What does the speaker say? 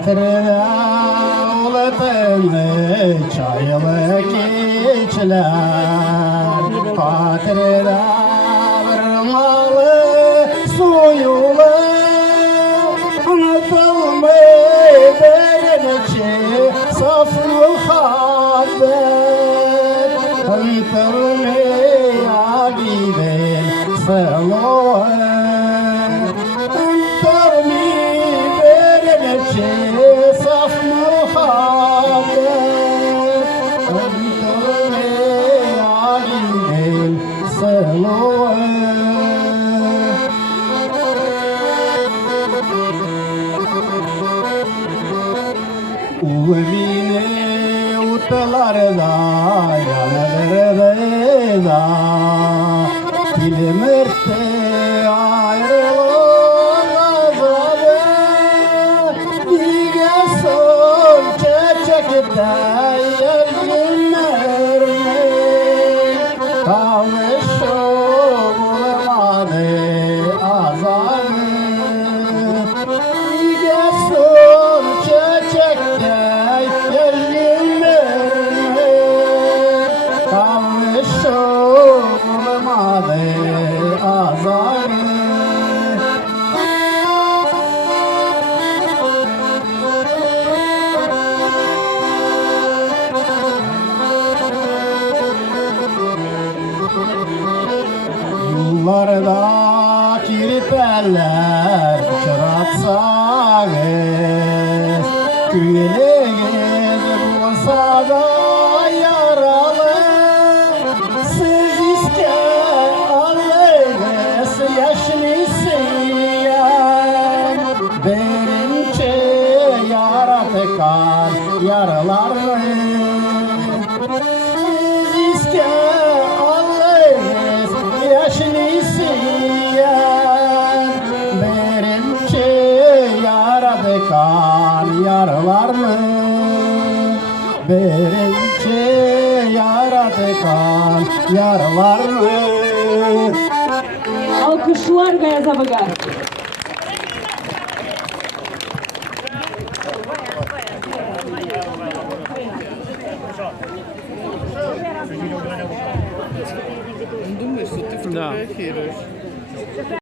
Hatırla ulatını çaylı keçiler. Hatırla vırmalı suyulu. Unutulmayı verençi saf muhabbet. Unutulmaya giden sıloğu. Saf muhabbet Öldürmeye giden sıloğu. Uvmine utlarda yanılır da Dilimirte ayrılır azabı. Digeson çiçekte yerginlerine kavuşum olamadı azabı. Digeson çiçekte yerginlerine kavuşum olamadı azabı. Yollarda kirpeller uçuratsanız, Güyeleğiniz olsa da yaralı. Siz iske alınız yaşlı siyen, Derince yaratıkan yaralarını. Siz iske alınız yaşlı siyen, Derince yaratıkan yaralarını. Derince yaratıkan yaralarını. Alkışlar Beyaz Abaga.